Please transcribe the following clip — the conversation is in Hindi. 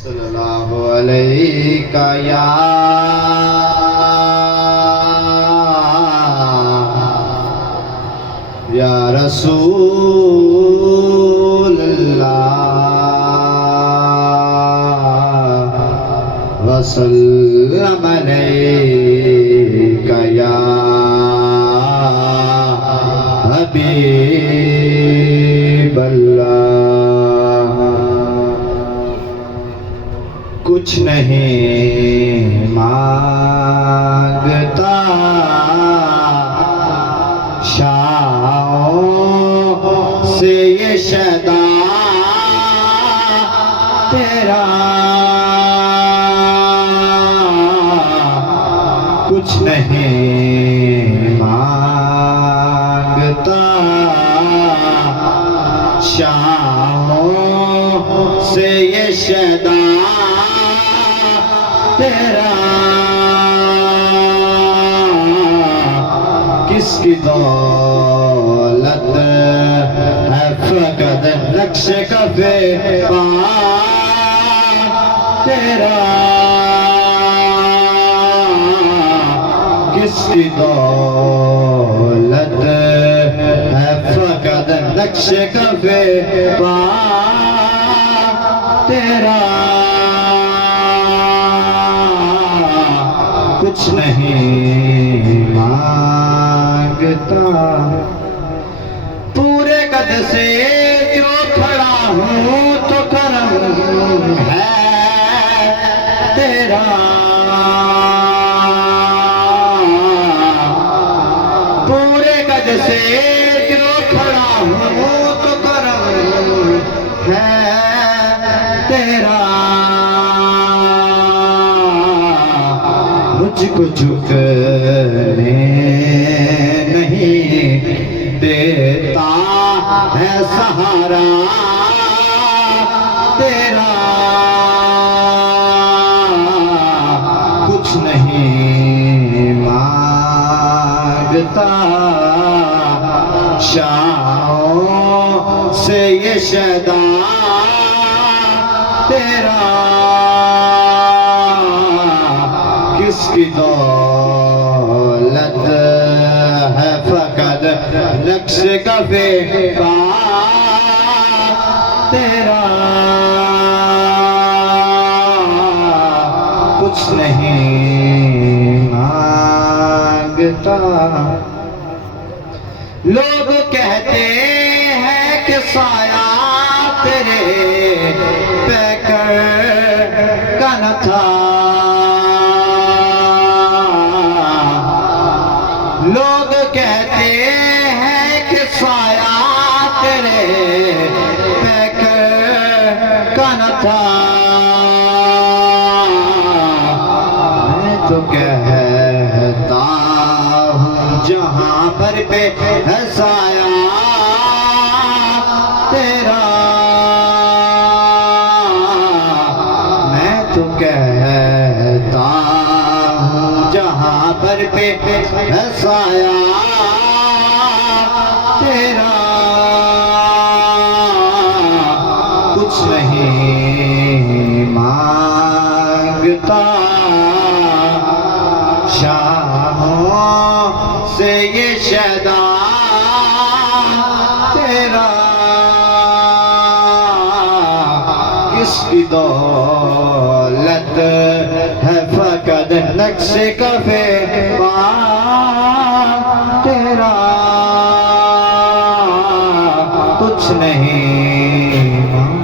सल्लल्लाहु अलैका या रसूल अल्लाह वसल्लम अलैका या हबीब अल्लाह। कुछ नहीं मांगता शाहों से ये शदा तेरा, कुछ नहीं मांगता शाहों से ये शदा तेरा। किसकी दौलत है फकत नक्श कफे पा तेरा, किसकी दौलत है फकत नक्श कफे पा तेरा। कुछ नहीं मांगता पूरे कद से जो खड़ा हूँ तो करम है तेरा। पूरे कद से जो खड़ा हूँ तो करम है तेरा। मुझको झुकने नहीं देता है सहारा तेरा। कुछ नहीं मांगता शाहों से ये शदा तेरा। किसकी दौलत है फकत नक्श कफे पा तेरा। कुछ नहीं मांगता। लोग कहते हैं कि साया तेरे पैकर का न था। लोग कहते हैं कि साया तेरे पैकर का न था। मैं तो कहता हूँ जहाँ पर पे है साया तेरा। मैं तो कहता हूँ जहाँ पर पे है साया तेरा। कुछ नहीं मांगता शाहों से ये शदा तेरा। किसकी दौलत है फकत नक्श कफे पा तेरा। कुछ नहीं